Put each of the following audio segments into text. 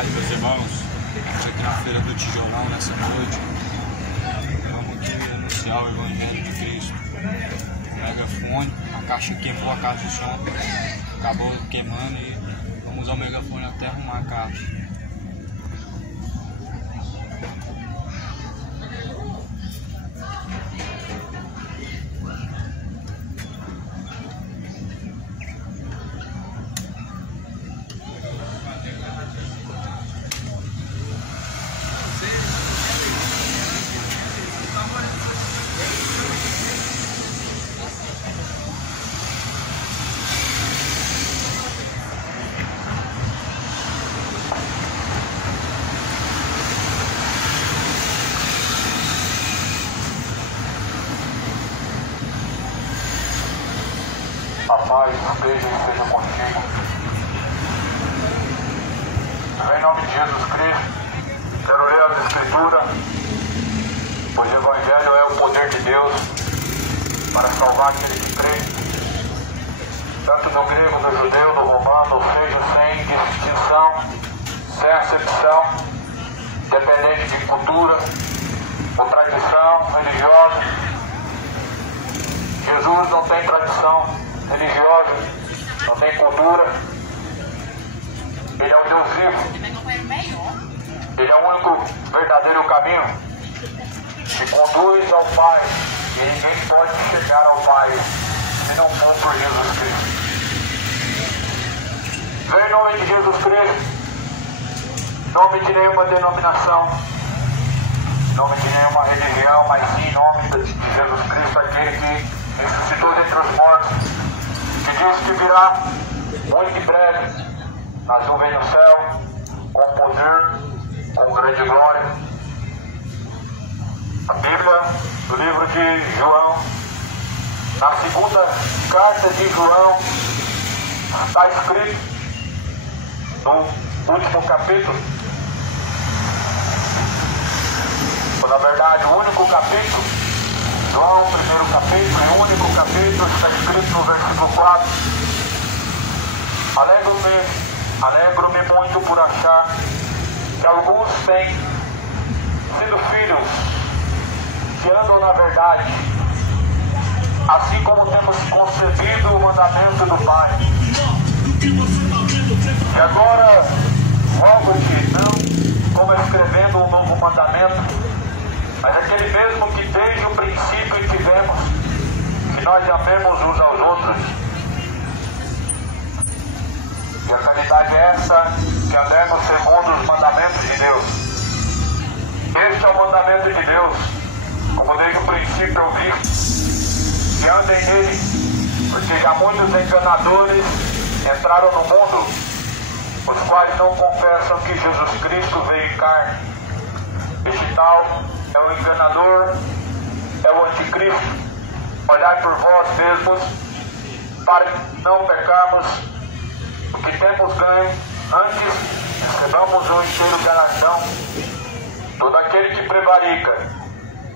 paz, meus irmãos. Estamos aqui na Feira do Tijolão nessa noite. Vamos aqui anunciar o Evangelho de Cristo. O megafone, a caixa queimou, a caixa de som acabou queimando e vamos usar o megafone até arrumar a caixa. A paz esteja e seja contigo. Em nome de Jesus Cristo, quero ler as Escrituras, pois o Evangelho é o poder de Deus para salvar aquele que crê, tanto no grego, no judeu, no romano, ou seja, sem distinção, sem acepção, dependente de cultura ou tradição religiosa. Jesus não tem tradição religiosa, não tem cultura. Ele é o Deus vivo. Ele é o único verdadeiro caminho que conduz ao Pai. E ninguém pode chegar ao Pai se não for por Jesus Cristo. Vem em nome de Jesus Cristo, em nome de nenhuma denominação, em nome de nenhuma religião, mas sim em nome de Jesus Cristo, aquele que ressuscitou dentre os mortos, que diz que virá muito em breve nas nuvens do céu, com poder, com grande glória. A Bíblia, no livro de João, na segunda carta de João, está escrito, no último capítulo, ou na verdade o único capítulo, João, primeiro capítulo e único capítulo, está escrito no versículo 4. Alegro-me muito por achar que alguns têm sido filhos que andam na verdade, assim como temos concebido o mandamento do Pai. E agora rogo-te, não como escrevendo um novo mandamento, mas aquele mesmo que desde o princípio tivemos, que nós amemos uns aos outros. E a caridade é essa, que andemos segundo os mandamentos de Deus. Este é o mandamento de Deus, como desde o princípio eu vi, que andem nele, porque já muitos enganadores entraram no mundo, os quais não confessam que Jesus Cristo veio em carne. Este tal é o enganador, é o anticristo. Olhai por vós mesmos, para que não pecarmos. O que temos ganho, antes recebamos o inteiro galardão. Todo aquele que prevarica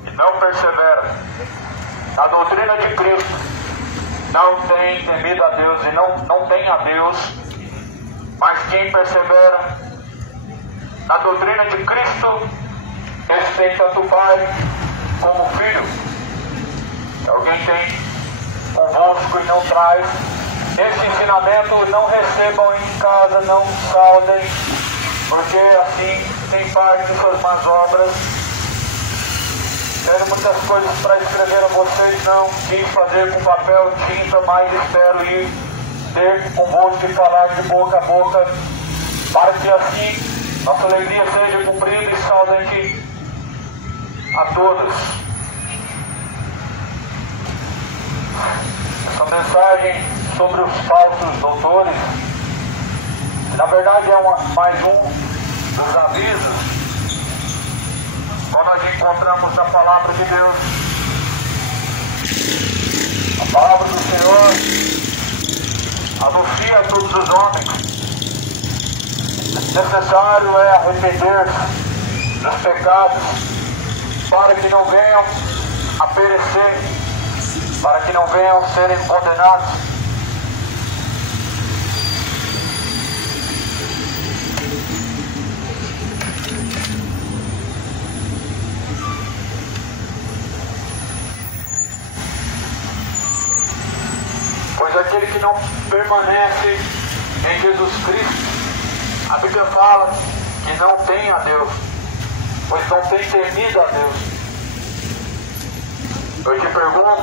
e não persevera na doutrina de Cristo não tem temido a Deus e não tem a Deus. Mas quem persevera na doutrina de Cristo, esse tem tanto o Pai como o Filho. Se alguém tem convosco e não traz esse ensinamento, não recebam em casa, não saudem, porque assim tem parte de suas más obras. Tenho muitas coisas para escrever a vocês, não quis fazer com papel e tinta, mas espero ir ter convosco e falar de boca a boca, para que assim nossa alegria seja cumprida e saudem a todos. Essa mensagem sobre os falsos doutores, na verdade é mais um dos avisos, quando nós encontramos a palavra de Deus. A palavra do Senhor anuncia a todos os homens. Necessário é arrepender-se dos pecados, para que não venham a perecer, para que não venham a serem condenados. em Jesus Cristo, a Bíblia fala que não tem a Deus, pois não tem temido a Deus. Eu te pergunto,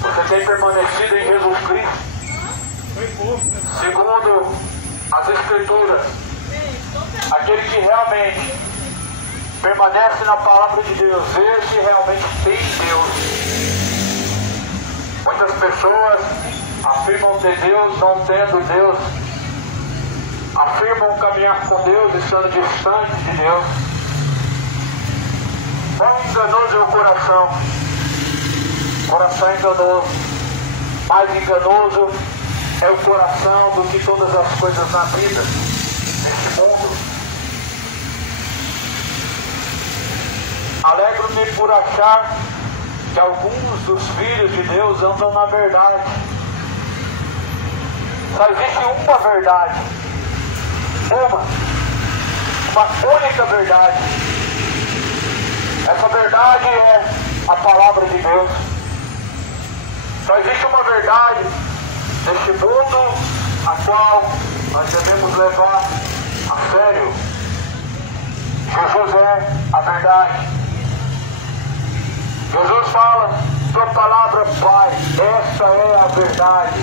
você tem permanecido em Jesus Cristo? Segundo as Escrituras, aquele que realmente permanece na palavra de Deus, esse realmente tem Deus. Muitas pessoas afirmam ter Deus não tendo Deus, afirmam caminhar com Deus estando distante de Deus. Quão enganoso é o coração? Coração enganoso. Mais enganoso é o coração do que todas as coisas na vida, neste mundo. Alegro-me por achar que alguns dos filhos de Deus andam na verdade. Só existe uma verdade. Uma única verdade. Essa verdade é a palavra de Deus. Só existe uma verdade neste mundo a qual nós devemos levar a sério. Jesus é a verdade. Jesus fala, tua palavra, Pai, essa é a verdade.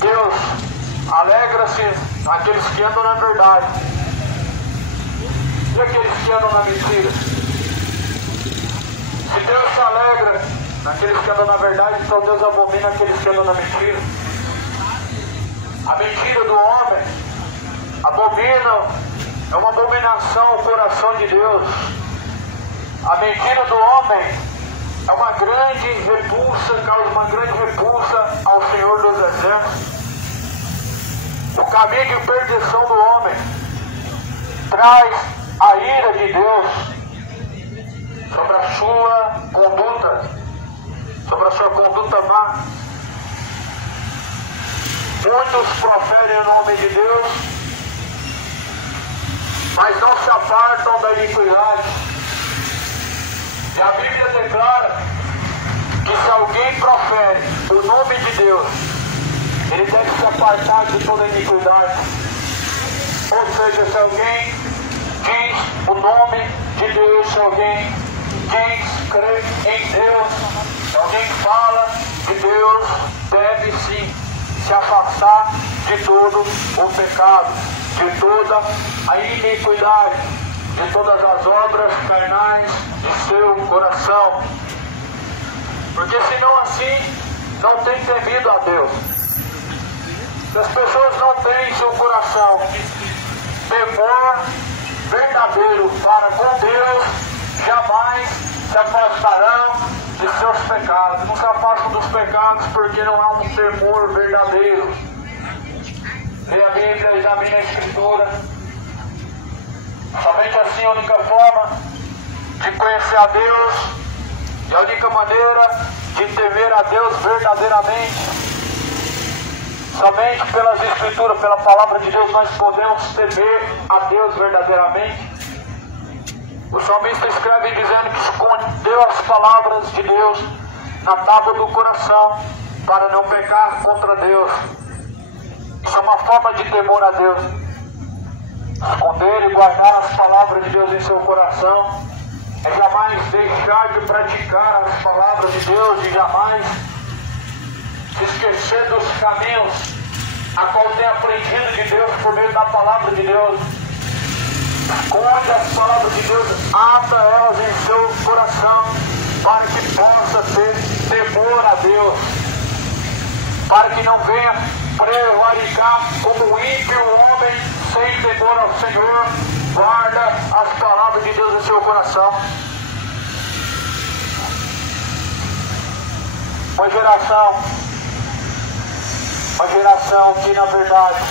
Deus alegra-se naqueles que andam na verdade. E aqueles que andam na mentira? Se Deus se alegra naqueles que andam na verdade, então Deus abomina aqueles que andam na mentira. A mentira do homem abomina, é uma abominação ao coração de Deus. A mentira do homem é uma grande repulsa, causa uma grande repulsa ao Senhor dos Exércitos. O caminho de perdição do homem traz a ira de Deus sobre a sua conduta, sobre a sua conduta má. Muitos proferem o nome de Deus, mas não se apartam da iniquidade. E a Bíblia declara que se alguém profere o nome de Deus, ele deve se apartar de toda iniquidade. Ou seja, se alguém diz o nome de Deus, se alguém diz crer em Deus, se alguém fala de Deus, deve sim se afastar de todo o pecado, de toda a iniquidade, de todas as obras carnais de seu coração. Porque senão assim não tem temido a Deus. Se as pessoas não têm em seu coração temor verdadeiro para com Deus, jamais se afastarão de seus pecados. Não se afastam dos pecados porque não há um temor verdadeiro. Leia a Bíblia, examine a Escritura. Somente assim a única forma de conhecer a Deus e a única maneira de temer a Deus verdadeiramente. Somente pelas Escrituras, pela palavra de Deus, nós podemos temer a Deus verdadeiramente. O salmista escreve dizendo que escondeu as palavras de Deus na tábua do coração para não pecar contra Deus. Isso é uma forma de temor a Deus. Esconder e guardar as palavras de Deus em seu coração é jamais deixar de praticar as palavras de Deus e jamais se esquecer dos caminhos a qual tem aprendido de Deus por meio da palavra de Deus. Esconde as palavras de Deus, ata elas em seu coração para que possa ter temor a Deus, para que não venha prevaricar como ímpio o homem sem temor ao Senhor. Guarda as palavras de Deus em seu coração. Uma geração que na verdade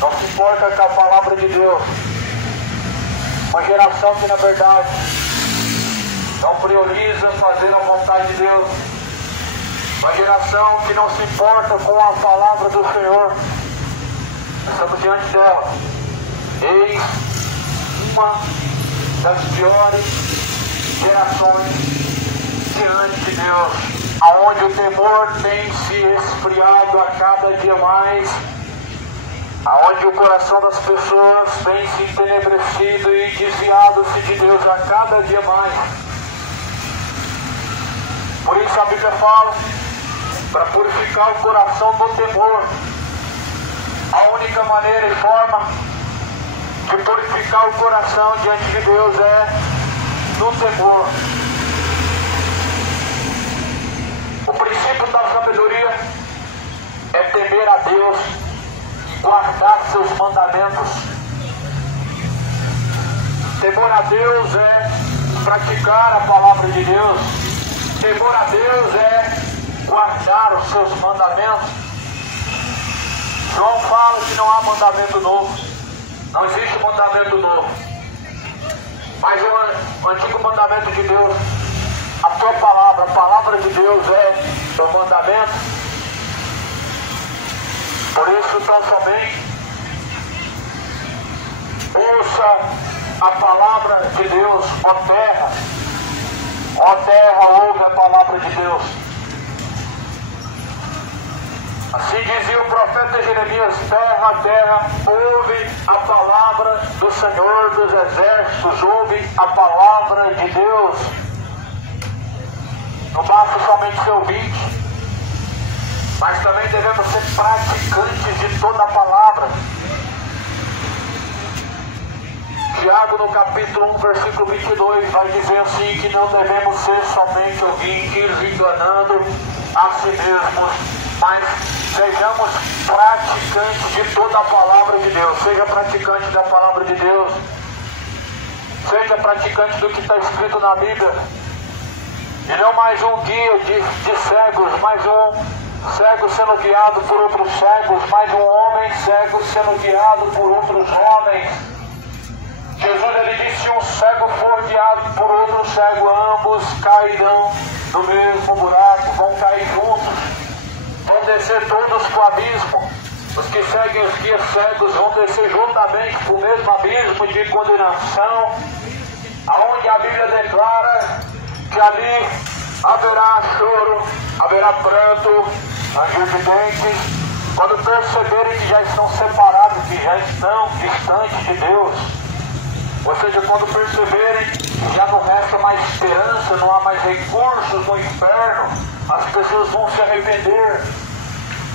não se importa com a palavra de Deus. Uma geração que na verdade não prioriza fazer a vontade de Deus. Uma geração que não se importa com a palavra do Senhor. Estamos diante dela. Eis uma das piores gerações diante de Deus, aonde o temor tem se esfriado a cada dia mais, aonde o coração das pessoas tem se entenebrecido e desviado-se de Deus a cada dia mais. Por isso a Bíblia fala, para purificar o coração do temor, a única maneira e forma de purificar o coração diante de Deus é no temor. O princípio da sabedoria é temer a Deus, guardar seus mandamentos. Temor a Deus é praticar a palavra de Deus. Temor a Deus é guardar os seus mandamentos. João fala que não há mandamento novo. Não existe mandamento novo. Mas o antigo mandamento de Deus, a tua palavra, a palavra de Deus é o mandamento. Por isso, tão somente, ouça a palavra de Deus, ó terra. Ó terra, ouve a palavra de Deus. Assim dizia o profeta Jeremias: terra, terra, ouve a palavra do Senhor dos Exércitos, ouve a palavra de Deus. Não basta somente ser ouvinte, mas também devemos ser praticantes de toda a palavra. Tiago, no capítulo 1, versículo 22, vai dizer assim, que não devemos ser somente ouvintes, enganando a si mesmos, mas sejamos praticantes de toda a palavra de Deus. Seja praticante da palavra de Deus, seja praticante do que está escrito na Bíblia, e não mais um guia de cegos, mais um cego sendo guiado por outros cegos, mais um homem cego sendo guiado por outros homens. Jesus, ele disse: se um cego for guiado por outro cego, ambos cairão no mesmo buraco, vão cair juntos, vão descer todos para o abismo. Os que seguem os guias cegos vão descer juntamente para o mesmo abismo de condenação, aonde a Bíblia declara que ali haverá choro, haverá pranto, ranger de dentes, quando perceberem que já estão separados, que já estão distantes de Deus. Ou seja, quando perceberem que já não resta mais esperança, não há mais recursos no inferno, as pessoas vão se arrepender.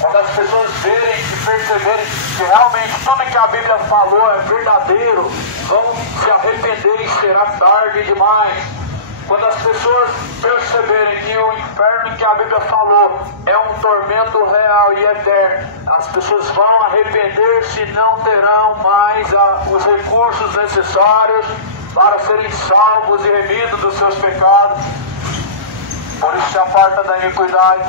Quando as pessoas verem e perceberem que realmente tudo que a Bíblia falou é verdadeiro, vão se arrepender e será tarde demais. Quando as pessoas perceberem que o inferno que a Bíblia falou é um tormento real e eterno, as pessoas vão arrepender-se e não terão mais os recursos necessários para serem salvos e remidos dos seus pecados. Por isso se aparta da iniquidade,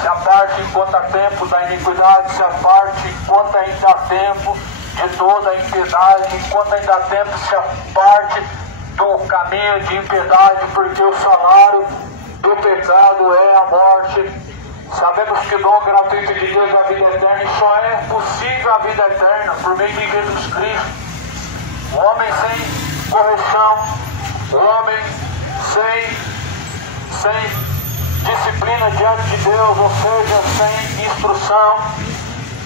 se aparte enquanto há tempo da iniquidade, se aparte enquanto ainda há tempo de toda a impiedade, enquanto ainda há tempo se aparte do caminho de impiedade, porque o salário do pecado é a morte. Sabemos que o dom gratuito de Deus é a vida eterna, e só é possível a vida eterna por meio de Jesus Cristo. O homem sem correção, o homem sem disciplina diante de Deus, ou seja, sem instrução,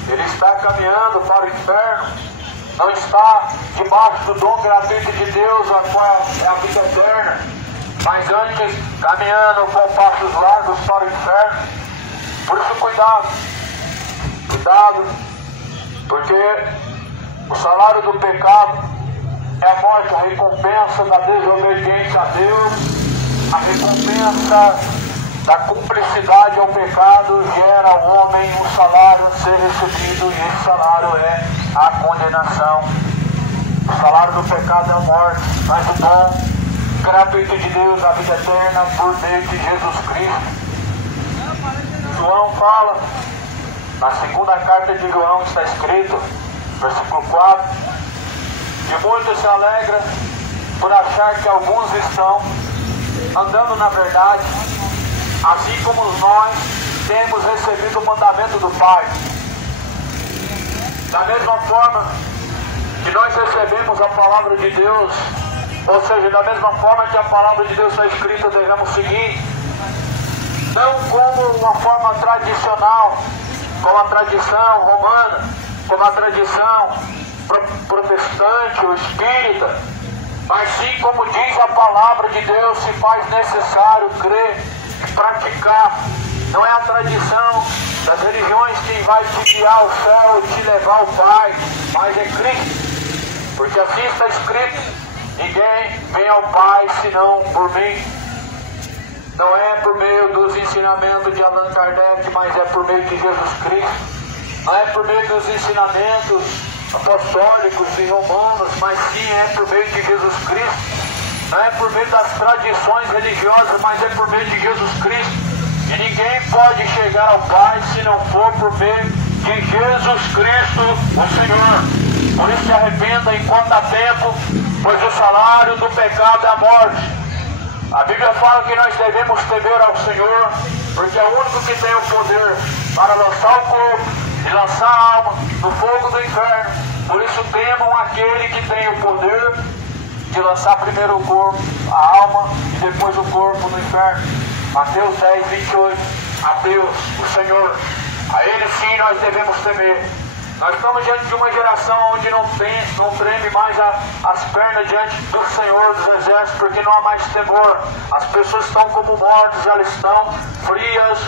ele está caminhando para o inferno. Não está debaixo do dom gratuito de Deus, a qual é a vida eterna, mas antes caminhando com passos largos para o inferno. Por isso, cuidado, porque o salário do pecado é a morte, a recompensa da desobediência a Deus, a recompensa da cumplicidade ao pecado gera ao homem um salário a ser recebido, e esse salário é a condenação. O salário do pecado é a morte, mas o dom gratuito de Deus, a vida eterna por meio de Jesus Cristo. João fala, na segunda carta de João está escrito, versículo 4, que muito se alegra por achar que alguns estão andando na verdade, assim como nós temos recebido o mandamento do Pai. Da mesma forma que nós recebemos a palavra de Deus Ou seja, da mesma forma que a palavra de Deus está escrita, devemos seguir, não como uma forma tradicional, como a tradição romana, como a tradição protestante ou espírita, mas sim como diz a palavra de Deus, se faz necessário crer e praticar. Não é a tradição das religiões quem vai te guiar ao céu e te levar ao Pai, mas é Cristo, porque assim está escrito: ninguém vem ao Pai senão por mim. Não é por meio dos ensinamentos de Allan Kardec, mas é por meio de Jesus Cristo. Não é por meio dos ensinamentos apostólicos e romanos, mas sim é por meio de Jesus Cristo. Não é por meio das tradições religiosas, mas é por meio de Jesus Cristo. E ninguém pode chegar ao Pai se não for por meio de Jesus Cristo, o Senhor. Por isso se arrependa enquanto há tempo, pois o salário do pecado é a morte. A Bíblia fala que nós devemos temer ao Senhor, porque é o único que tem o poder para lançar o corpo e lançar a alma no fogo do inferno. Por isso temam aquele que tem o poder de lançar primeiro o corpo, a alma e depois o corpo no inferno. Mateus 10, 28. A Deus, o Senhor, a Ele sim nós devemos temer. Nós estamos diante de uma geração onde não treme mais as pernas diante do Senhor dos Exércitos, porque não há mais temor. As pessoas estão como mortas, elas estão frias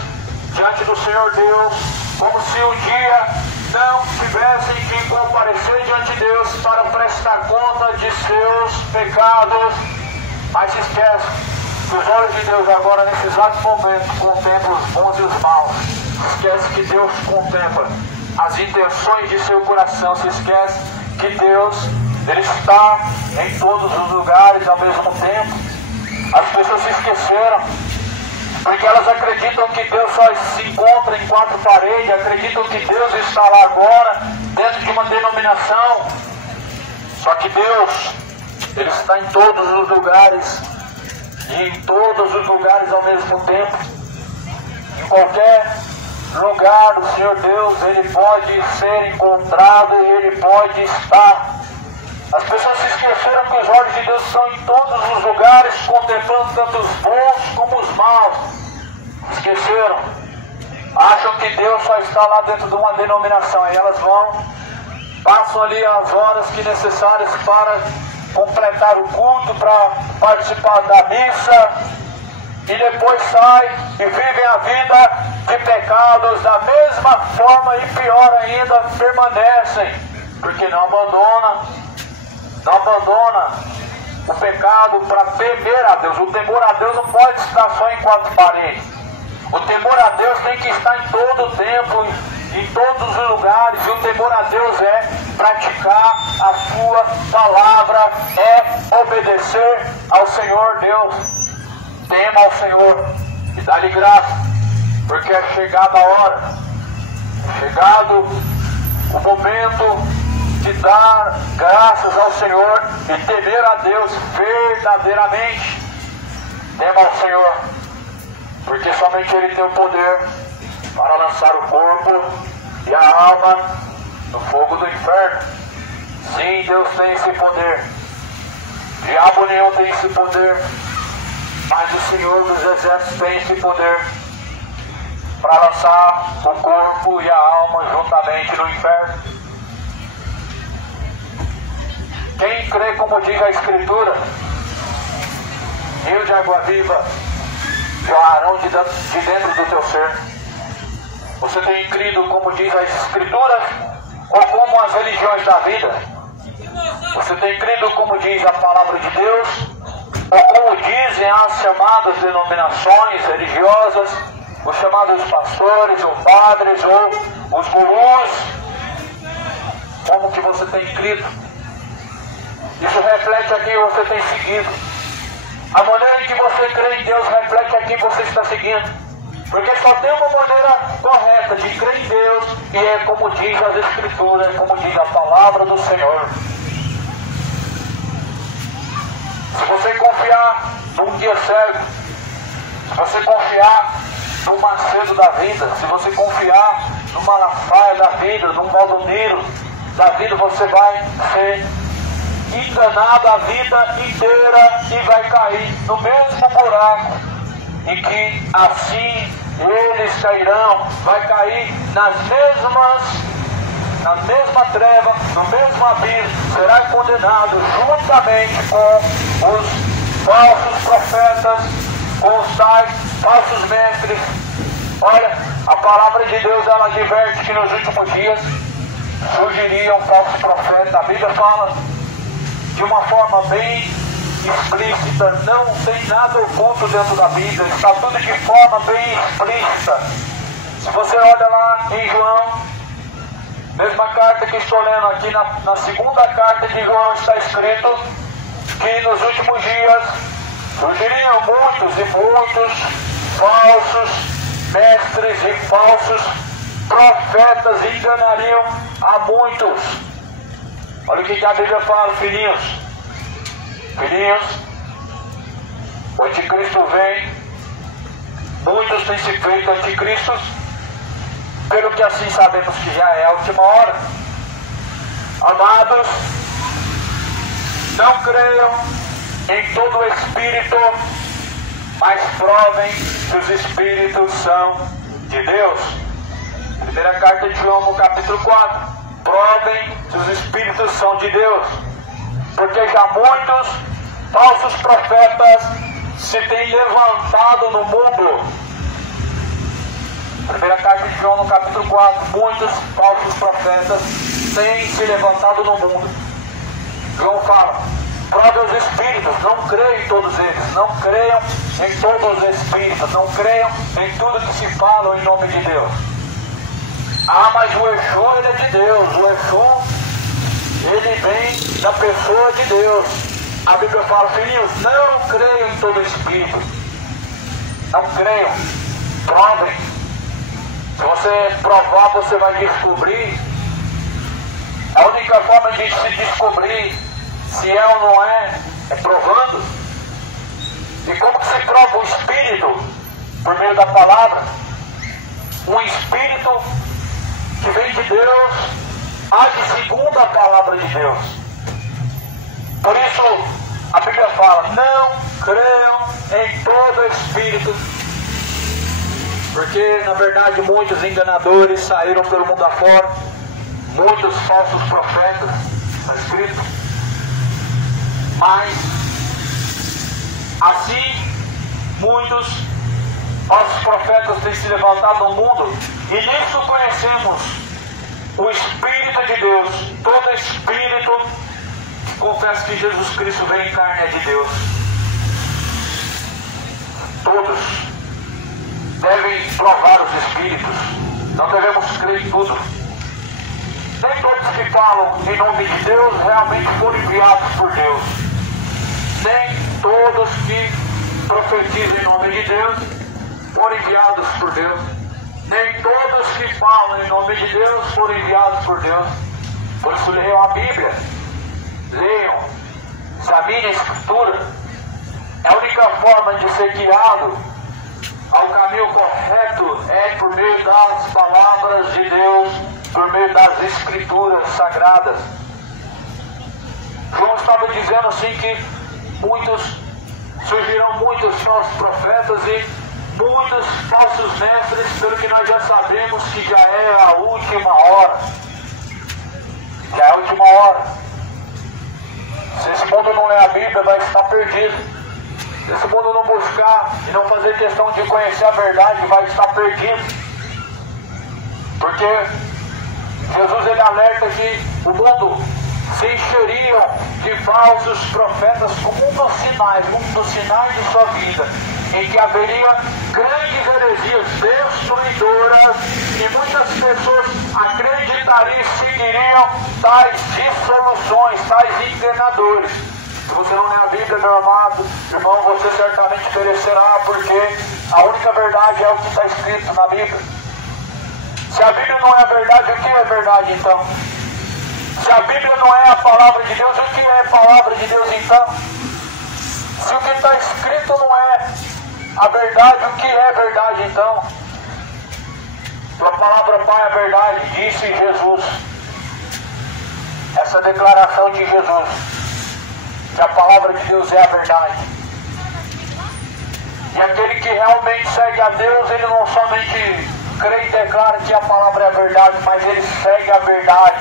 diante do Senhor Deus, como se um dia não tivessem que comparecer diante de Deus para prestar conta de seus pecados. Mas se esquece que os olhos de Deus agora, nesse exato momento, contemplam os bons e os maus. Se esquece que Deus contempla as intenções de seu coração. Se esquece que Deus, Ele está em todos os lugares ao mesmo tempo. As pessoas se esqueceram, porque elas acreditam que Deus só se encontra em quatro paredes, acreditam que Deus está lá agora, dentro de uma denominação. Só que Deus, Ele está em todos os lugares, e em todos os lugares ao mesmo tempo. Em qualquer lugar do Senhor Deus, Ele pode ser encontrado e Ele pode estar. As pessoas se esqueceram que os olhos de Deus estão em todos os lugares, contemplando tanto os bons como os maus. Esqueceram. Acham que Deus só está lá dentro de uma denominação. Aí elas passam ali as horas que necessárias para completar o culto, para participar da missa, e depois saem e vivem a vida de pecados da mesma forma, e pior ainda, permanecem, porque não abandona o pecado para temer a Deus. O temor a Deus não pode estar só em quatro paredes. O temor a Deus tem que estar em todo o tempo, em todos os lugares. E o temor a Deus é praticar a sua palavra, é obedecer ao Senhor Deus. Tema ao Senhor e dá-lhe graça, porque é chegada a hora, chegado o momento de dar graças ao Senhor e temer a Deus verdadeiramente. Tema ao Senhor, porque somente Ele tem o poder para lançar o corpo e a alma no fogo do inferno. Sim, Deus tem esse poder. Diabo nenhum tem esse poder, mas o Senhor dos Exércitos tem esse poder para lançar o corpo e a alma juntamente no inferno. Quem crê, como diz a Escritura, rio de água viva jorrarão de dentro do teu ser. Você tem crido, como diz as Escrituras, ou como as religiões da vida? Você tem crido, como diz a palavra de Deus, ou como dizem as chamadas denominações religiosas, os chamados pastores, ou padres, ou os gurus? Como que você tem crido? Isso reflete a quem você tem seguido. A maneira em que você crê em Deus reflete a quem você está seguindo. Porque só tem uma maneira correta de crer em Deus, e é como diz as Escrituras, como diz a palavra do Senhor. Se você confiar num guia cego, se você confiar num Macedo da vida, se você confiar num Malafaia da vida, num Baldomiro da vida, você vai ser enganado a vida inteira e vai cair no mesmo buraco em que assim eles cairão, vai cair na mesma treva, no mesmo abismo, será condenado juntamente com os falsos profetas, com os tais falsos mestres. Olha, a palavra de Deus, ela adverte que nos últimos dias surgiria um falso profeta. A Bíblia fala de uma forma bem explícita, não tem nada oculto dentro da Bíblia, está tudo de forma bem explícita. Se você olha lá em João, mesma carta que estou lendo aqui, na segunda carta de João está escrito que nos últimos dias surgiriam muitos e muitos falsos mestres e falsos profetas e enganariam a muitos. Olha o que a Bíblia fala, filhinhos. Filhinhos, o anticristo vem, muitos têm se feito anticristos, pelo que assim sabemos que já é a última hora. Amados, não creiam em todo o Espírito, mas provem se os Espíritos são de Deus. Primeira carta de João, no capítulo 4. Provem se os Espíritos são de Deus, porque já muitos falsos profetas se têm levantado no mundo. Primeira carta de João, no capítulo 4. Muitos falsos profetas têm se levantado no mundo. João fala: prove os Espíritos, não creiam em todos eles, não creiam em todos os Espíritos, não creiam em tudo que se fala em nome de Deus. Ah, mas o Exu, ele é de Deus, o Exu, ele vem da pessoa de Deus. A Bíblia fala: filhinhos, não creiam em todo Espírito, não creiam, provem. Se você provar, você vai descobrir. A única forma de se descobrir se é ou não é provando. E como que se prova o Espírito? Por meio da palavra. Um Espírito que vem de Deus, age segundo a palavra de Deus. Por isso a Bíblia fala: não creiam em todo Espírito, porque na verdade muitos enganadores saíram pelo mundo afora, muitos falsos profetas, está escrito. Mas assim muitos falsos profetas têm se levantado no mundo, e nisso conhecemos o Espírito de Deus. Todo Espírito que confessa que Jesus Cristo veio em carne é de Deus. Todos devem provar os Espíritos, não devemos crer em tudo. Nem todos que falam em nome de Deus realmente foram enviados por Deus. Nem todos que profetizam em nome de Deus foram enviados por Deus. Nem todos que falam em nome de Deus foram enviados por Deus. Por isso leiam a Bíblia, leiam, examinem a Escritura. É a única forma de ser guiado ao caminho correto é por meio das palavras de Deus, por meio das Escrituras sagradas. João estava dizendo assim que surgirão muitos falsos profetas e muitos falsos mestres, pelo que nós já sabemos que já é a última hora. Já é a última hora. Se esse mundo não ler a Bíblia, vai estar perdido. Se esse mundo não buscar e não fazer questão de conhecer a verdade, vai estar perdido. Porque Jesus, ele alerta que o mundo se encheria de falsos profetas como um dos sinais de sua vida, em que haveria grandes heresias destruidoras e muitas pessoas acreditariam e seguiriam tais dissoluções, tais enganadores. Se você não lê a Bíblia, meu amado irmão, você certamente perecerá, porque a única verdade é o que está escrito na Bíblia. Se a Bíblia não é a verdade, o que é verdade então? Se a Bíblia não é a palavra de Deus, o que é a palavra de Deus então? Se o que está escrito não é a verdade, o que é verdade então? A palavra Pai é a verdade, disse Jesus. Essa declaração de Jesus. que a palavra de Deus é a verdade. E aquele que realmente segue a Deus, ele não somente crê e declara que a palavra é a verdade, mas ele segue a verdade.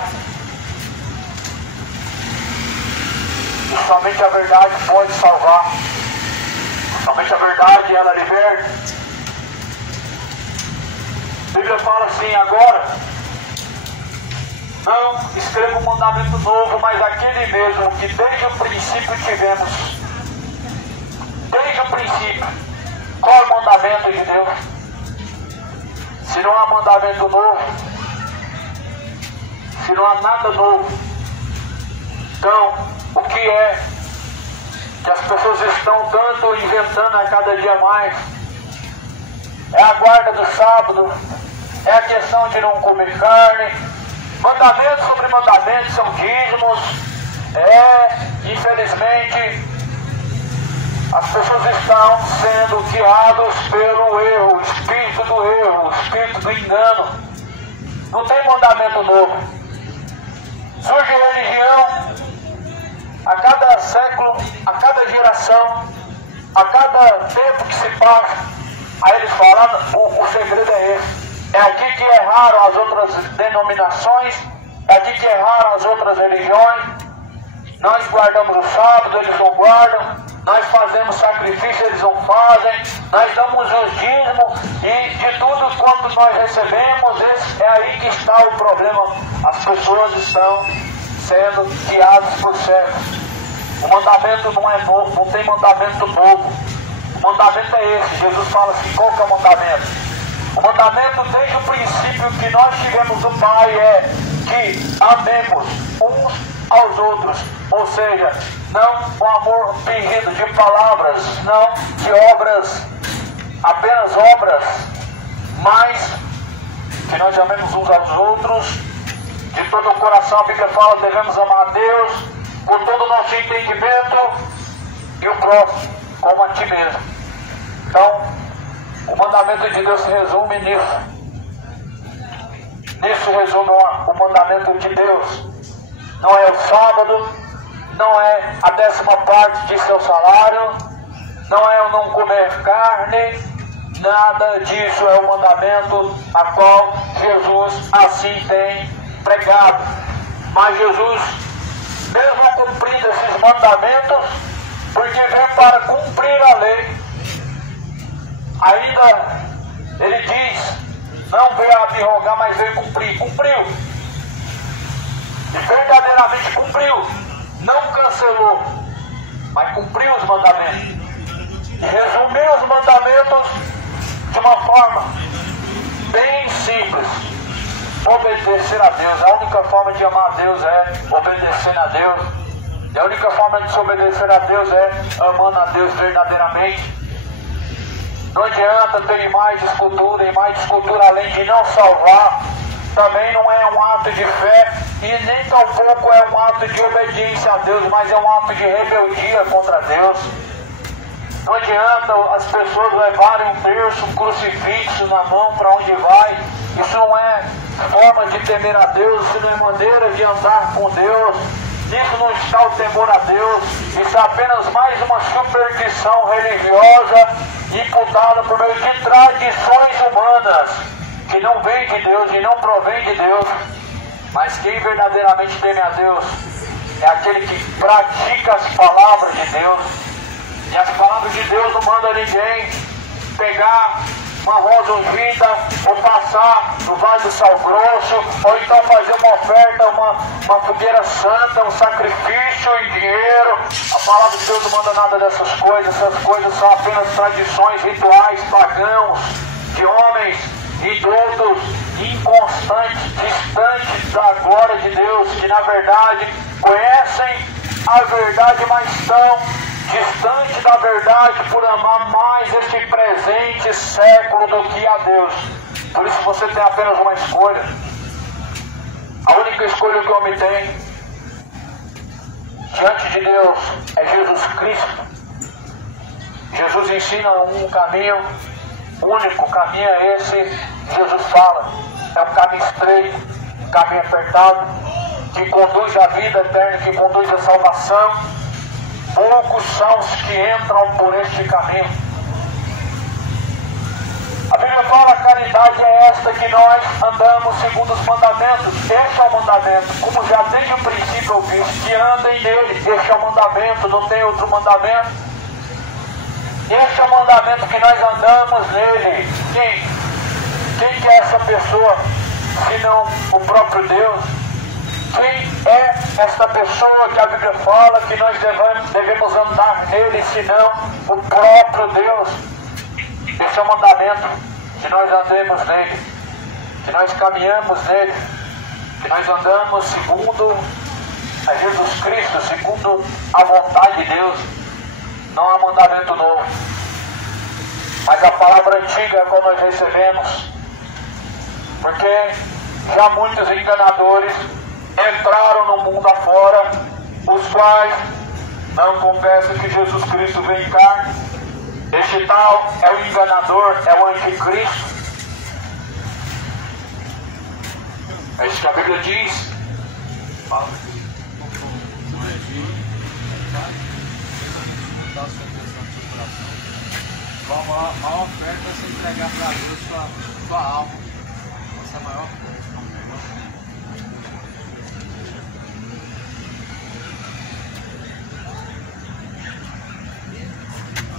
E somente a verdade pode salvar. Somente a verdade, ela liberta. A Bíblia fala assim: agora não escrevo um mandamento novo, mas aquele mesmo que desde o princípio tivemos. Desde o princípio. Qual é o mandamento de Deus? Se não há mandamento novo, se não há nada novo, então o que é que as pessoas estão tanto inventando a cada dia mais? É a guarda do sábado, é a questão de não comer carne, mandamentos sobre mandamentos, são dízimos. Infelizmente, as pessoas estão sendo guiadas pelo erro, o espírito do erro, o espírito do engano. Não tem mandamento novo. Surge religião a cada século, a cada geração, a cada tempo que se passa. Aí eles falam: o segredo é esse. É aqui que erraram as outras denominações, é aqui que erraram as outras religiões. Nós guardamos o sábado, eles não guardam. Nós fazemos sacrifício, eles não fazem. Nós damos o dízimo e de tudo quanto nós recebemos, é aí que está o problema. As pessoas estão sendo guiadas por cegos. O mandamento não é novo, não tem mandamento novo. O mandamento é esse. Jesus fala assim: qual que é o mandamento? O mandamento desde o princípio que nós tivemos do Pai é que amemos uns aos outros, ou seja, não com amor fingido de palavras, não de obras, apenas obras, mas que nós amemos uns aos outros de todo o coração. A Bíblia fala: devemos amar a Deus por todo o nosso entendimento e o próximo como a ti mesmo. Então, o mandamento de Deus se resume nisso. Nisso resume o mandamento de Deus. Não é o sábado, não é a 10ª parte de seu salário, não é o não comer carne, nada disso é o mandamento a qual Jesus assim tem pregado. Mas Jesus, mesmo cumprindo esses mandamentos, porque veio para cumprir a lei, ainda ele diz: não veio a me rogar, mas veio cumprir. Cumpriu. E verdadeiramente cumpriu. Não cancelou, mas cumpriu os mandamentos. E resumiu os mandamentos de uma forma bem simples: obedecer a Deus. A única forma de amar a Deus é obedecendo a Deus. E a única forma de se obedecer a Deus é amando a Deus verdadeiramente. Não adianta ter mais escultura, e mais escultura além de não salvar, também não é um ato de fé, e nem tampouco é um ato de obediência a Deus, mas é um ato de rebeldia contra Deus. Não adianta as pessoas levarem um terço, um crucifixo na mão para onde vai. Isso não é forma de temer a Deus, isso não é maneira de andar com Deus. Nisso não está o temor a Deus. Isso é apenas mais uma superstição religiosa imputada por meio de tradições humanas, que não vem de Deus e não provém de Deus. Mas quem verdadeiramente teme a Deus é aquele que pratica as palavras de Deus. E as palavras de Deus não mandam ninguém pegar uma rosa ungida, ou passar no Vale do Sal Grosso, ou então fazer uma oferta, uma fogueira santa, um sacrifício em dinheiro. A palavra de Deus não manda nada dessas coisas. Essas coisas são apenas tradições, rituais pagãos de homens idosos, inconstantes, distantes da glória de Deus, que na verdade conhecem a verdade, mas estão distante da verdade por amar mais este presente século do que a Deus. Por isso você tem apenas uma escolha. A única escolha que o homem tem diante de Deus é Jesus Cristo. Jesus ensina um caminho, o único caminho é esse. Jesus fala, é um caminho estreito, um caminho apertado, que conduz à vida eterna, que conduz à salvação. poucos são os que entram por este caminho. A Bíblia fala: a caridade é esta, que nós andamos segundo os mandamentos. Este é o mandamento, como já desde o princípio eu disse, que andem nele. Este é o mandamento, não tem outro mandamento. Este é o mandamento, que nós andamos nele. Quem que é essa pessoa, senão o próprio Deus? Quem é esta pessoa que a Bíblia fala que nós devemos andar nele, senão o próprio Deus? Esse é o mandamento, que nós andemos nele, que nós caminhamos nele, que nós andamos segundo a Jesus Cristo, segundo a vontade de Deus. Não há mandamento novo, mas a palavra antiga é como nós recebemos, porque já muitos enganadores entraram no mundo afora, os quais não confessam que Jesus Cristo veio em carne. Este tal é o enganador, é o anticristo. É isso que a Bíblia diz. Fala. A maior oferta é você entregar para Deus sua alma. Essa é a maior oferta.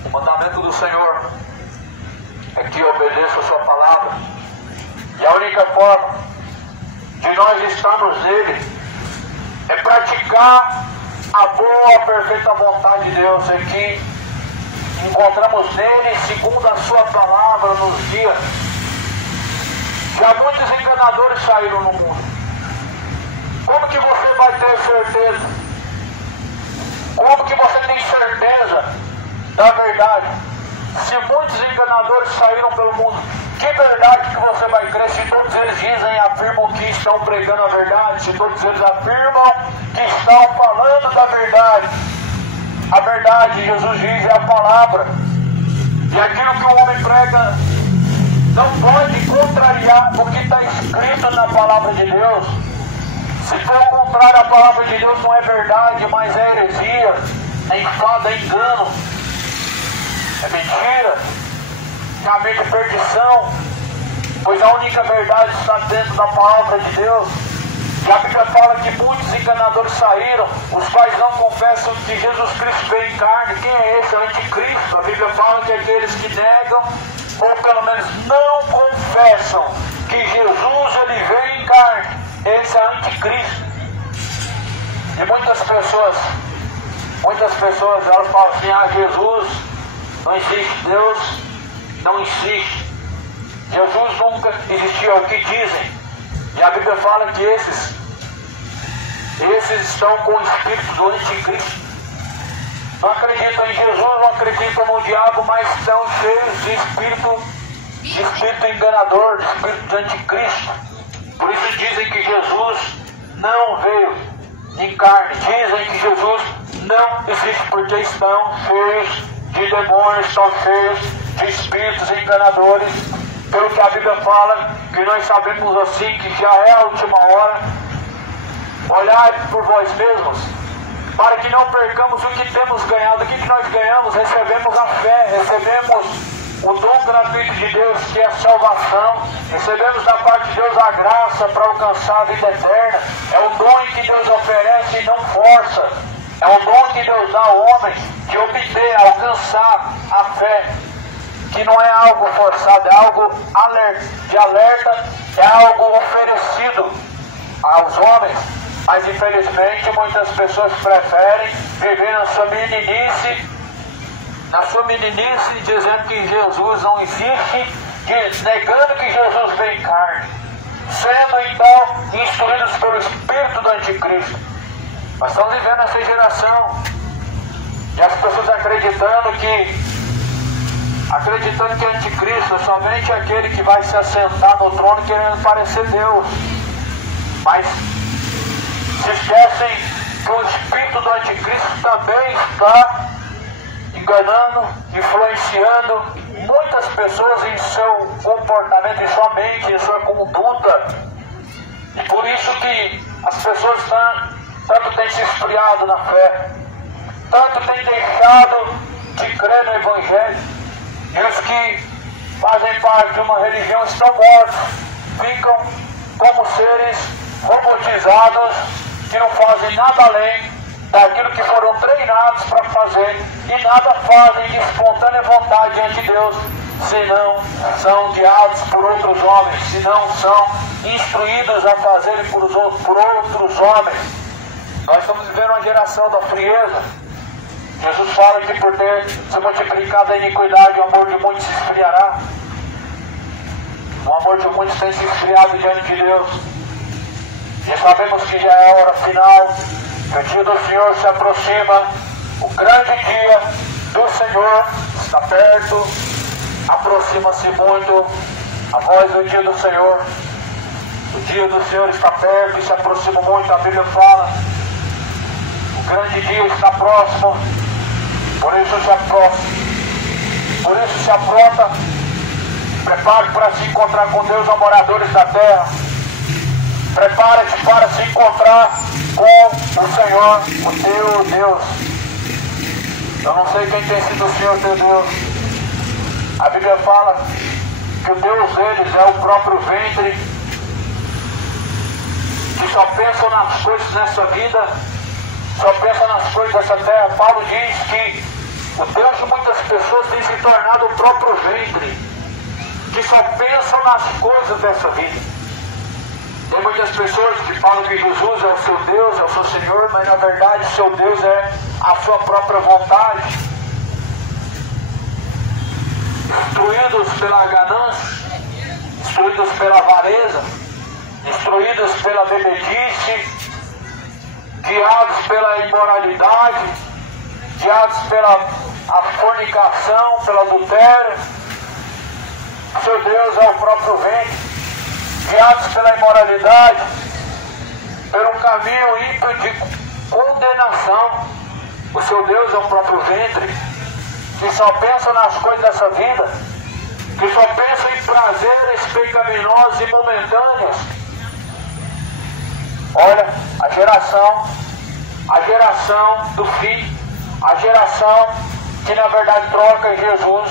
O mandamento do Senhor é que obedeça a sua palavra. E a única forma de nós estarmos nele é praticar a boa, perfeita vontade de Deus. É que encontramos nele segundo a sua palavra nos dias. Já muitos enganadores saíram no mundo. Como que você vai ter certeza? Como que você tem certeza da verdade? Se muitos enganadores saíram pelo mundo, que verdade que você vai crer se todos eles dizem e afirmam que estão pregando a verdade, se todos eles afirmam que estão falando da verdade? A verdade, Jesus diz, é a palavra. E aquilo que o homem prega não pode contrariar o que está escrito na palavra de Deus. Se for o contrário, a palavra de Deus não é verdade, mas é heresia, é enfado, é engano, é mentira, caminho de perdição, pois a única verdade está dentro da palavra de Deus. E a Bíblia fala que muitos enganadores saíram, os quais não confessam que Jesus Cristo veio em carne. Quem é esse? É o anticristo. A Bíblia fala que aqueles que negam, ou pelo menos não confessam que Jesus ele veio em carne, esse é o anticristo. E muitas pessoas elas falam assim: ah, Jesus não existe, Deus não existe, Jesus nunca existiu, é o que dizem. E a Bíblia fala que esses estão com o espírito do anticristo. Não acreditam em Jesus, não acreditam no diabo, mas estão cheios de espírito enganador, de espírito de anticristo. Por isso dizem que Jesus não veio em carne. Dizem que Jesus não existe porque estão cheios de demônios, estão cheios de espíritos enganadores. Pelo que a Bíblia fala, que nós sabemos assim que já é a última hora. Olhai por vós mesmos, para que não percamos o que temos ganhado. O que nós ganhamos? Recebemos a fé, recebemos o dom gratuito de Deus, que é a salvação. Recebemos da parte de Deus a graça para alcançar a vida eterna. É o dom que Deus oferece e não força. É o dom que Deus dá ao homem de obter, alcançar a fé, que não é algo forçado, é algo de alerta, é algo oferecido aos homens. Mas infelizmente muitas pessoas preferem viver na sua meninice, dizendo que Jesus não existe, negando que Jesus veio em carne, sendo então instruídos pelo espírito do anticristo. Nós estamos vivendo essa geração, e as pessoas acreditando que anticristo é somente aquele que vai se assentar no trono querendo parecer Deus. Mas se esquecem que o espírito do anticristo também está enganando, influenciando muitas pessoas em seu comportamento, em sua mente, em sua conduta. E por isso que as pessoas tanto têm se esfriado na fé, tanto têm deixado de crer no Evangelho. E os que fazem parte de uma religião estão mortos, ficam como seres robotizados que não fazem nada além daquilo que foram treinados para fazer e nada fazem de espontânea vontade diante de Deus, senão são guiados por outros homens, senão são instruídos a fazerem por outros homens. Nós estamos vivendo uma geração da frieza. Jesus fala que por ter se multiplicado a iniquidade, o amor de muitos se esfriará. O amor de muitos tem se esfriado diante de Deus. E sabemos que já é a hora final, que o dia do Senhor se aproxima, o grande dia do Senhor está perto, aproxima-se muito a voz do dia do Senhor. O dia do Senhor está perto e se aproxima muito, a Bíblia fala. O grande dia está próximo, por isso se apronta, prepare para se encontrar com Deus, ó moradores da terra. Prepare-te para se encontrar com o Senhor, o teu Deus. Eu não sei quem tem sido o Senhor teu Deus. A Bíblia fala que o Deus deles é o próprio ventre, que só pensam nas coisas nessa vida, só pensa nas coisas dessa terra. Paulo diz que o Deus de muitas pessoas tem se tornado o próprio ventre, que só pensam nas coisas dessa vida. Tem muitas pessoas que falam que Jesus é o seu Deus, é o seu Senhor, mas na verdade o seu Deus é a sua própria vontade. Instruídos pela ganância, instruídos pela avareza, instruídos pela bebedice, guiados pela imoralidade, guiados pela fornicação, pelo adultério. Seu Deus é o próprio ventre. Guiados pela imoralidade, pelo caminho ímpio de condenação. O seu Deus é o próprio ventre, que só pensa nas coisas dessa vida, que só pensa em prazeres pecaminosos e momentâneos. Olha, a geração do fim, a geração que na verdade troca Jesus,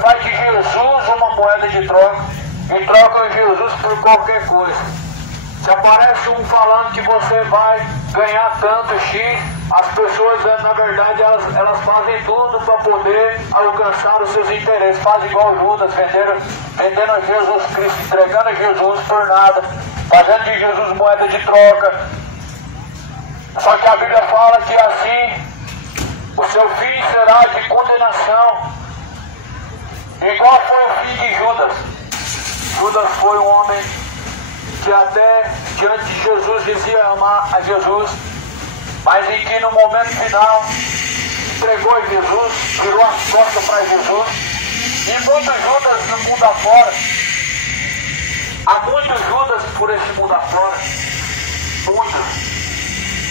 faz de Jesus uma moeda de troca. E trocam Jesus por qualquer coisa. Se aparece um falando que você vai ganhar tanto X, as pessoas, na verdade, elas fazem tudo para poder alcançar os seus interesses. Fazem igual Judas, vendendo Jesus Cristo, entregando Jesus por nada, fazendo de Jesus moeda de troca. Só que a Bíblia fala que assim o seu fim será de condenação, igual foi o fim de Judas. Judas foi um homem que até diante de Jesus dizia amar a Jesus, mas em que no momento final entregou a Jesus, virou as costas para Jesus. E muitos Judas no mundo afora, há muitos Judas por esse mundo afora, muitos,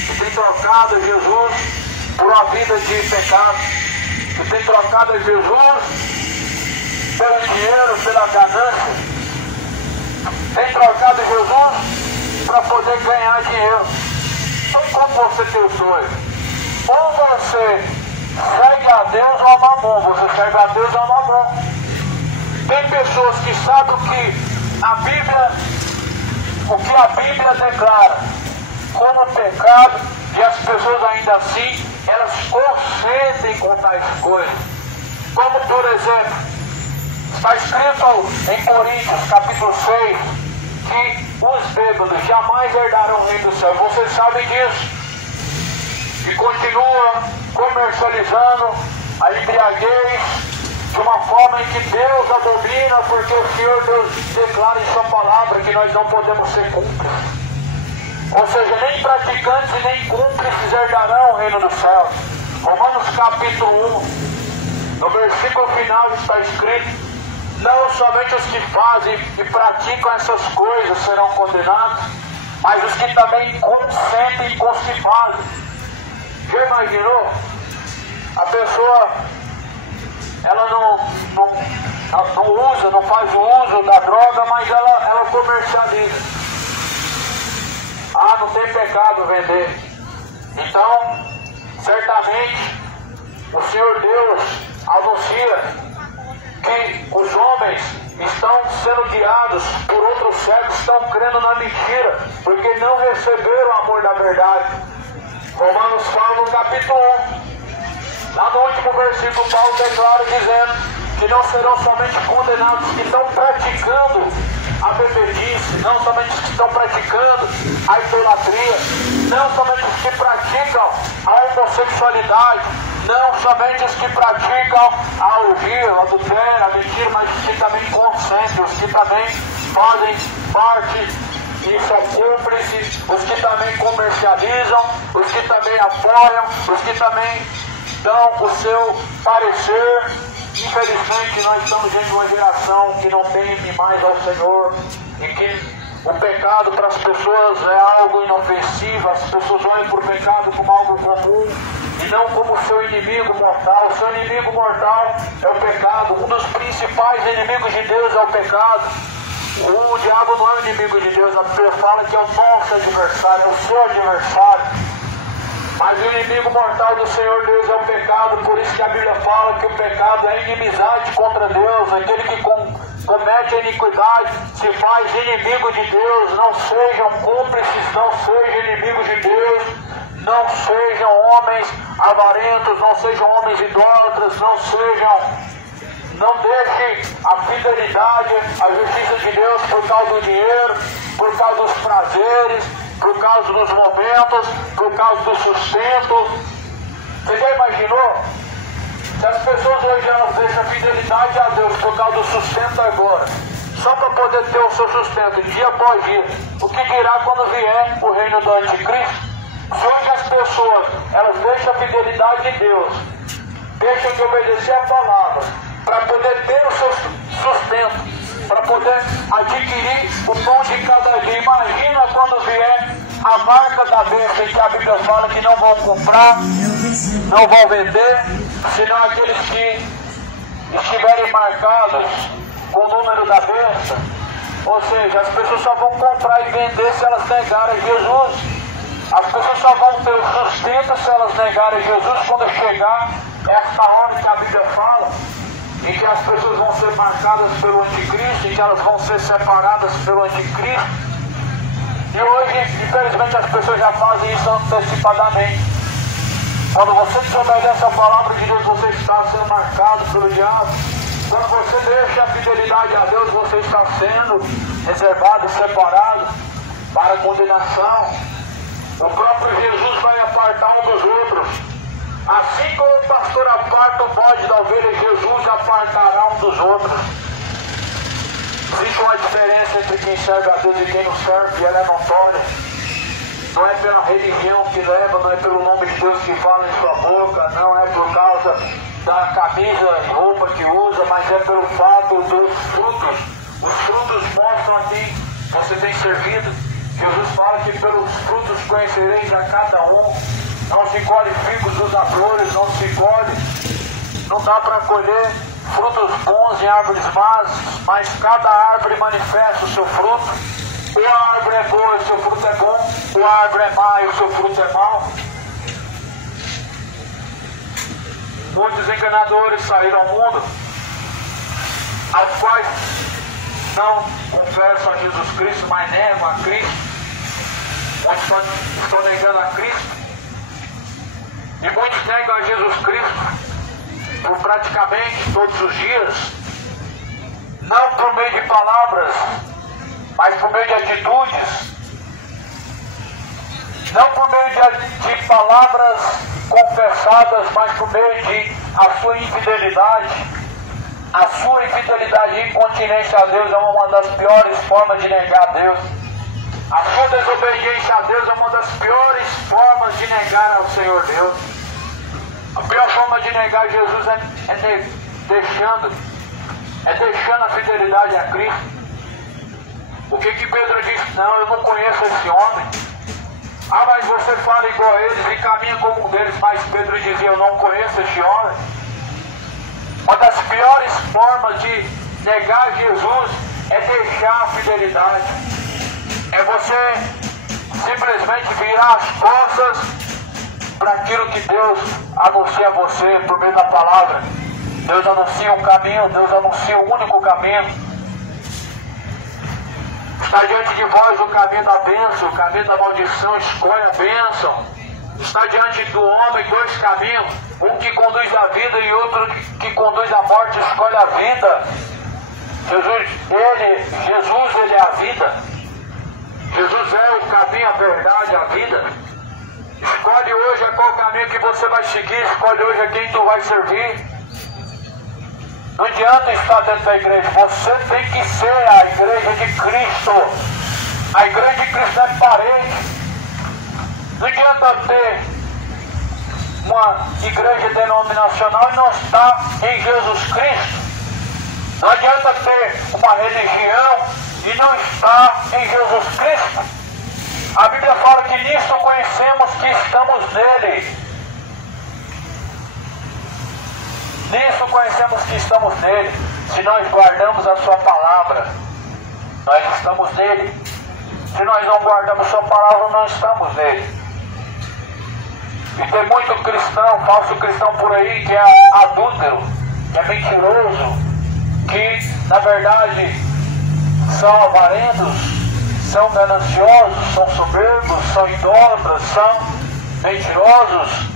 que tem trocado Jesus por uma vida de pecado, que tem trocado Jesus pelo dinheiro, pela ganância, tem trocado Jesus para poder ganhar dinheiro. Então como você tem os dois? Ou você segue a Deus ou a Mamon. Você segue a Deus ou a Mamon. Tem pessoas que sabem o que a Bíblia declara como pecado, e as pessoas ainda assim, elas consentem com tais coisas. Como por exemplo, está escrito em Coríntios, capítulo 6, que os bêbados jamais herdarão o reino do céu. Vocês sabem disso. E continua comercializando a embriaguez de uma forma em que Deus abomina, porque o Senhor Deus declara em sua palavra que nós não podemos ser cúmplices. Ou seja, nem praticantes e nem cúmplices herdarão o reino do céu. Romanos capítulo 1, no versículo final está escrito: não somente os que fazem e praticam essas coisas serão condenados, mas os que também consentem com os que fazem. Já imaginou? A pessoa, ela não usa, não faz o uso da droga, mas ela comercializa. Ah, não tem pecado vender. Então, Certamente, o Senhor Deus anuncia que os homens estão sendo guiados por outros cegos, estão crendo na mentira, porque não receberam o amor da verdade. Romanos fala no capítulo 1, lá no último versículo, Paulo declara dizendo que não serão somente condenados que estão praticando a bebedice, não somente os que estão praticando a idolatria, não somente os que praticam a homossexualidade, não somente os que praticam a orgia, a adultério, a mentira, mas os que também consentem, os que também fazem parte e são cúmplices, os que também comercializam, os que também apoiam, os que também dão o seu parecer. Infelizmente, nós estamos em uma geração que não teme mais ao Senhor e que o pecado para as pessoas é algo inofensivo, as pessoas olham para o pecado como algo comum e não como seu inimigo mortal. O seu inimigo mortal é o pecado. Um dos principais inimigos de Deus é o pecado. O diabo não é o inimigo de Deus, a Bíblia fala que é o nosso adversário, é o seu adversário. Mas o inimigo mortal do Senhor Deus é o pecado, por isso que a Bíblia fala que o pecado é inimizade contra Deus. Aquele que comete a iniquidade se faz inimigo de Deus. Não sejam cúmplices, não sejam inimigos de Deus, não sejam homens avarentos, não sejam homens idólatras, não deixem a fidelidade, a justiça de Deus por causa do dinheiro, por causa dos prazeres, por causa dos momentos, por causa do sustento. Você já imaginou? Se as pessoas hoje elas deixam a fidelidade a Deus por causa do sustento agora, só para poder ter o seu sustento dia após dia, o que dirá quando vier o reino do anticristo? Se hoje as pessoas elas deixam a fidelidade de Deus, deixam de obedecer a palavra, para poder ter o seu sustento, para poder adquirir o pão de cada dia. Imagina quando vier a marca da bênção, que a Bíblia fala que não vão comprar, não vão vender, senão aqueles que estiverem marcados com o número da bênção. Ou seja, as pessoas só vão comprar e vender se elas negarem Jesus. As pessoas só vão ter o sustento se elas negarem Jesus quando chegar essa hora que a Bíblia fala, em que as pessoas vão ser marcadas pelo anticristo, em que elas vão ser separadas pelo anticristo. E hoje, infelizmente, as pessoas já fazem isso antecipadamente. Quando você desobedece a palavra de Deus, você está sendo marcado pelo diabo. Quando você deixa a fidelidade a Deus, você está sendo reservado e separado para a condenação. O próprio Jesus vai apartar um dos outros. Assim como o pastor aparta o bode da ovelha, Jesus apartará um dos outros. Existe uma diferença entre quem serve a Deus e quem não serve, e ela é notória. Não é pela religião que leva, não é pelo nome de Deus que fala em sua boca, não é por causa da camisa e roupa que usa, mas é pelo fato dos frutos. Os frutos mostram a quem você tem servido. Jesus fala que pelos frutos conhecereis a cada um. Não se colhe figos dos abrolhos, não dá para colher frutos bons em árvores más, mas cada árvore manifesta o seu fruto. Ou a árvore é boa e o seu fruto é bom, ou a árvore é má e o seu fruto é mau. Muitos enganadores saíram ao mundo, aos quais não confessam a Jesus Cristo, mas negam a Cristo. Muitos estão negando a Cristo. E muitos negam a Jesus Cristo por praticamente todos os dias, não por meio de palavras, mas por meio de atitudes, não por meio de palavras confessadas, mas por meio de a sua infidelidade. A sua infidelidade e incontinência a Deus é uma das piores formas de negar a Deus. A sua desobediência a Deus é uma das piores formas de negar ao Senhor Deus. A pior forma de negar Jesus é deixando a fidelidade a Cristo. O que Pedro disse? Não, eu não conheço esse homem. Ah, mas você fala igual a eles e caminha como eles. Mas Pedro dizia, eu não conheço esse homem. Uma das piores formas de negar Jesus é deixar a fidelidade. É você simplesmente virar as costas para aquilo que Deus anuncia a você por meio da palavra. Deus anuncia um caminho, Deus anuncia o único caminho. Está diante de vós o caminho da bênção, o caminho da maldição, escolhe a bênção. Está diante do homem dois caminhos, um que conduz à vida e outro que conduz à morte, escolhe a vida. Jesus, ele é a vida. Jesus é o caminho, a verdade, a vida. Escolhe hoje qual caminho que você vai seguir, escolhe hoje a quem tu vai servir. Não adianta estar dentro da igreja, você tem que ser a igreja de Cristo. A igreja de Cristo é parede. Não adianta ter uma igreja denominacional e não estar em Jesus Cristo. Não adianta ter uma religião e não estar em Jesus Cristo. A Bíblia fala que nisso conhecemos que estamos nele. Nisso conhecemos que estamos nele. Se nós guardamos a sua palavra, nós estamos nele. Se nós não guardamos a sua palavra, não estamos nele. E tem muito cristão, falso cristão por aí, que é adúltero, que é mentiroso, que na verdade são avarentos, são gananciosos, são soberbos, são idólatras, são mentirosos.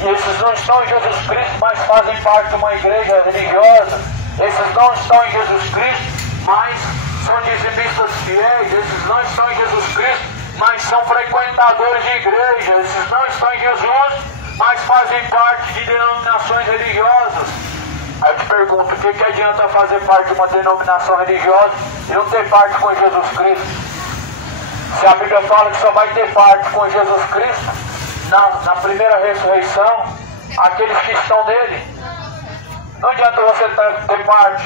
E esses não estão em Jesus Cristo, mas fazem parte de uma igreja religiosa. Esses não estão em Jesus Cristo, mas são dizimistas fiéis. Esses não estão em Jesus Cristo, mas são frequentadores de igreja. Esses não estão em Jesus, mas fazem parte de denominações religiosas. Aí eu te pergunto, o que adianta fazer parte de uma denominação religiosa e não ter parte com Jesus Cristo? Se a Bíblia fala que só vai ter parte com Jesus Cristo na primeira ressurreição, aqueles que estão nele. Não adianta você ter parte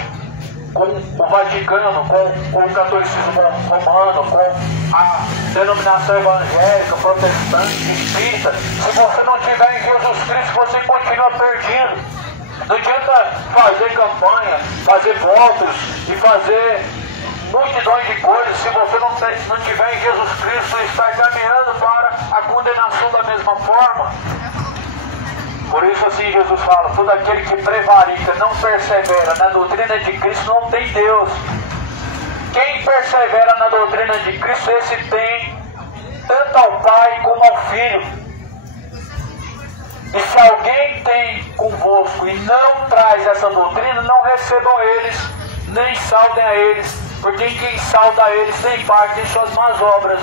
com o Vaticano, com o catolicismo romano, com a denominação evangélica, protestante, espírita. Se você não estiver em Jesus Cristo, você continua perdido. Não adianta fazer campanha, fazer votos e fazer multidões de coisas. Se você não estiver em Jesus Cristo, está caminhando para a condenação da mesma forma. Por isso assim Jesus fala, todo aquele que prevarica, não persevera na doutrina de Cristo, não tem Deus. Quem persevera na doutrina de Cristo, esse tem tanto ao Pai como ao Filho. E se alguém tem convosco e não traz essa doutrina, não recebam eles, nem saudem a eles, porque quem sauda a eles tem parte em suas más obras.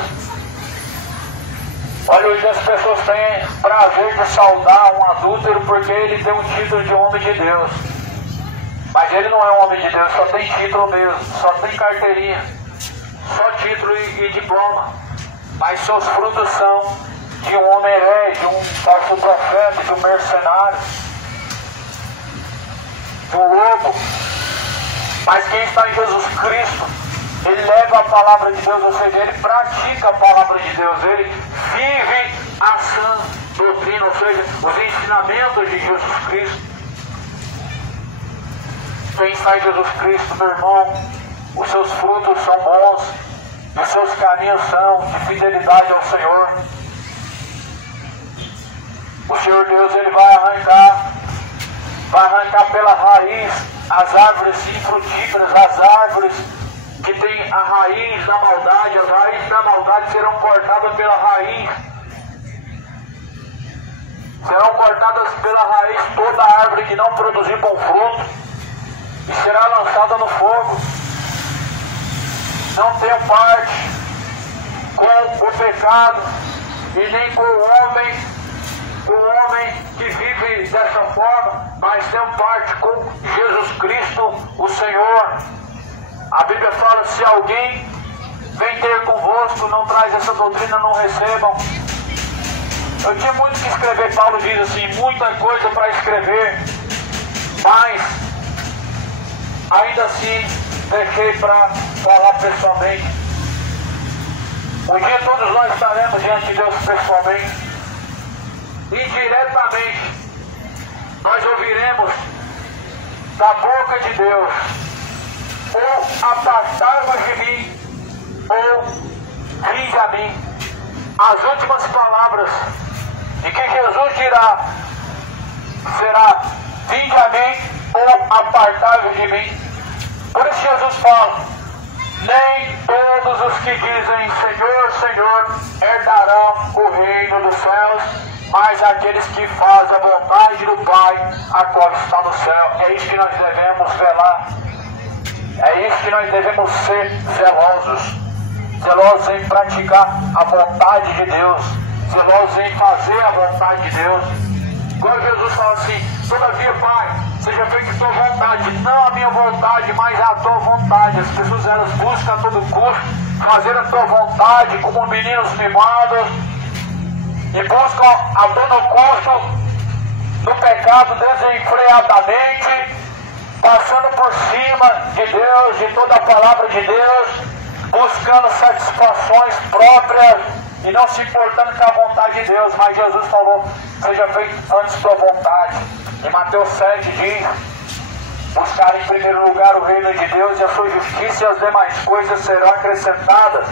Olha, hoje as pessoas têm prazer de saudar um adúltero porque ele tem um título de homem de Deus. Mas ele não é um homem de Deus, só tem título mesmo, só tem carteirinha, só título e diploma. Mas seus frutos são de um homem herege, de um falso profeta, de um mercenário, de um lobo. Mas quem está em Jesus Cristo, ele leva a palavra de Deus, ou seja, ele pratica a palavra de Deus, ele vive a sã doutrina, ou seja, os ensinamentos de Jesus Cristo. Quem está em Jesus Cristo, meu irmão, os seus frutos são bons, e os seus caminhos são de fidelidade ao Senhor. O Senhor Deus, ele vai arrancar pela raiz as árvores infrutíferas, as árvores que têm a raiz da maldade. As raízes da maldade serão cortadas pela raiz. Serão cortadas pela raiz toda árvore que não produzir bom fruto, e será lançada no fogo. Não tenham parte com o pecado e nem com o homem que vive dessa forma, mas tenham parte com Jesus Cristo, o Senhor. A Bíblia fala, se alguém vem ter convosco, não traz essa doutrina, não recebam. Eu tinha muito que escrever, Paulo diz assim, muita coisa para escrever, mas ainda assim deixei para falar pessoalmente. Um dia todos nós estaremos diante de Deus pessoalmente. E diretamente nós ouviremos da boca de Deus, ou afastai-vos de mim, ou vinde a mim. As últimas palavras e que Jesus dirá, será: vinde a mim ou apartai-vos de mim. Por isso Jesus fala: nem todos os que dizem Senhor, Senhor herdarão o reino dos céus, mas aqueles que fazem a vontade do Pai, a qual está no céu. É isso que nós devemos velar. É isso que nós devemos ser zelosos. Zelosos em praticar a vontade de Deus. Zelosos em fazer a vontade de Deus. Igual Jesus fala assim: todavia, Pai, seja feita a tua vontade, não a minha vontade, mas a tua vontade. As pessoas, elas buscam a todo custo fazer a tua vontade, como meninos mimados, e buscam a todo custo no pecado desenfreadamente, passando por cima de Deus, de toda a palavra de Deus, buscando satisfações próprias e não se importando com a vontade de Deus. Mas Jesus falou: seja feito antes tua vontade. Em Mateus 7 diz: buscar em primeiro lugar o reino de Deus e a sua justiça, e as demais coisas serão acrescentadas.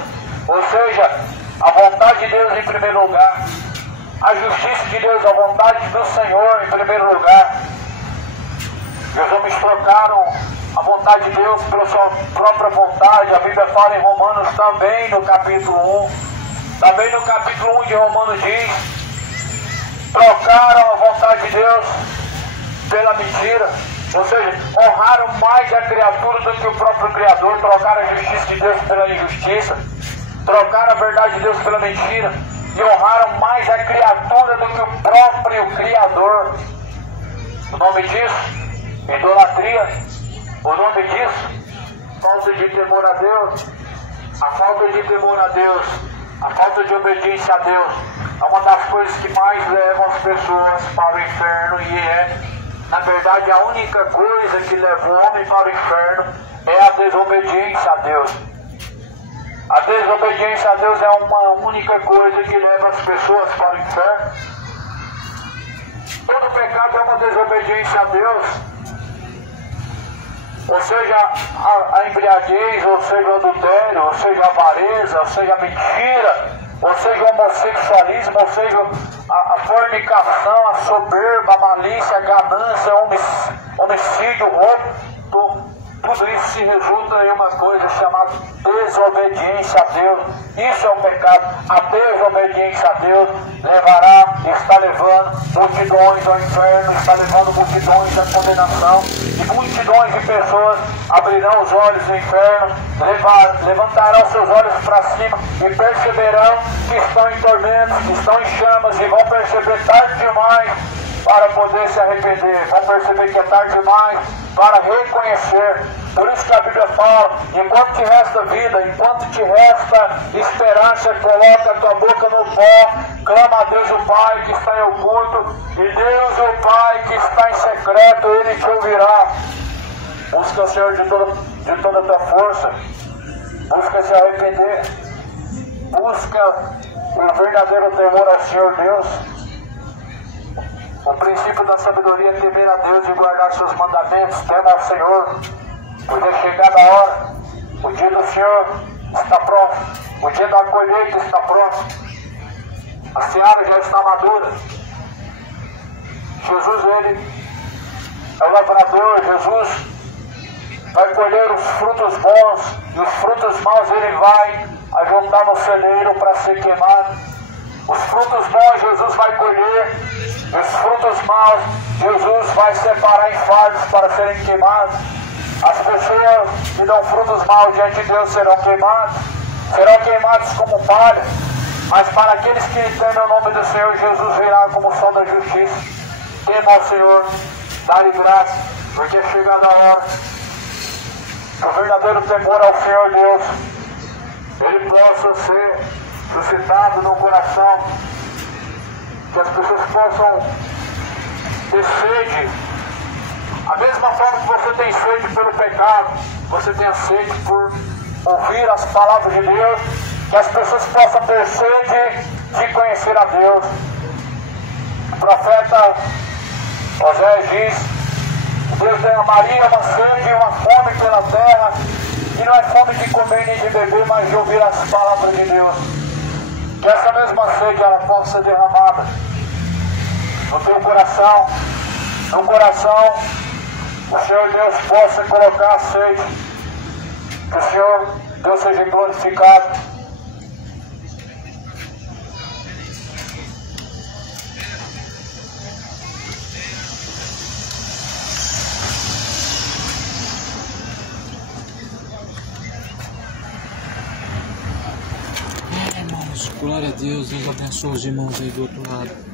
Ou seja, a vontade de Deus em primeiro lugar, a justiça de Deus, a vontade do Senhor em primeiro lugar. E os homens trocaram a vontade de Deus pela sua própria vontade. A Bíblia fala em Romanos também, no capítulo 1. Também no capítulo 1 de Romanos diz: trocaram a vontade de Deus pela mentira. Ou seja, honraram mais a criatura do que o próprio Criador. Trocaram a justiça de Deus pela injustiça. Trocaram a verdade de Deus pela mentira. E honraram mais a criatura do que o próprio Criador. O nome disso? Idolatria. O nome disso? Falta de temor a Deus. A falta de temor a Deus, a falta de obediência a Deus, é uma das coisas que mais levam as pessoas para o inferno. E na verdade, a única coisa que leva o homem para o inferno é a desobediência a Deus. A desobediência a Deus é uma única coisa que leva as pessoas para o inferno. Todo pecado é uma desobediência a Deus. Ou seja, a embriaguez, ou seja, o adultério, ou seja, a avareza, ou seja, a mentira, ou seja, o homossexualismo, ou seja, a fornicação, a soberba, a malícia, a ganância, o homicídio, o roubo. Tudo isso se resulta em uma coisa chamada desobediência a Deus. Isso é um pecado. A desobediência a Deus levará, está levando multidões ao inferno, está levando multidões à condenação. E multidões de pessoas abrirão os olhos do inferno, levantarão seus olhos para cima e perceberão que estão em tormentos, que estão em chamas, e vão perceber tarde demais para poder se arrepender. Vão perceber que é tarde demais para reconhecer. Por isso que a Bíblia fala: enquanto te resta vida, enquanto te resta esperança, coloca a tua boca no pó, clama a Deus o Pai que está em oculto, e Deus o Pai que está em secreto, Ele te ouvirá. Busca o Senhor de toda a tua força, busca se arrepender, busca o verdadeiro temor ao Senhor Deus. O princípio da sabedoria é temer a Deus e guardar seus mandamentos. Tema ao Senhor, pois é chegada a hora. O dia do Senhor está próximo. O dia da colheita está próximo. A seara já está madura. Jesus, Ele é o lavrador. Jesus vai colher os frutos bons, e os frutos maus Ele vai ajuntar no celeiro para ser queimado. Os frutos bons Jesus vai colher, e os frutos maus Jesus vai separar em fardos para serem queimados. As pessoas que dão frutos maus diante de Deus serão queimados como palha. Mas para aqueles que temem o nome do Senhor, Jesus virá como sol da justiça. Tema ao Senhor, dá-lhe graça, porque é chegada a hora. O verdadeiro temor ao Senhor Deus, Ele possa ser suscitado no coração, que as pessoas possam ter sede. A mesma forma que você tem sede pelo pecado, você tem a sede por ouvir as palavras de Deus, que as pessoas possam ter sede de conhecer a Deus. O profeta Osés diz: Deus derramaria uma sede e uma fome pela terra, e não é fome de comer nem de beber, mas de ouvir as palavras de Deus. Que essa mesma sede ela possa ser derramada no teu coração, no coração, o Senhor Deus possa colocar a sede, que o Senhor Deus seja glorificado. Glória a Deus, Deus abençoe os irmãos aí do outro lado.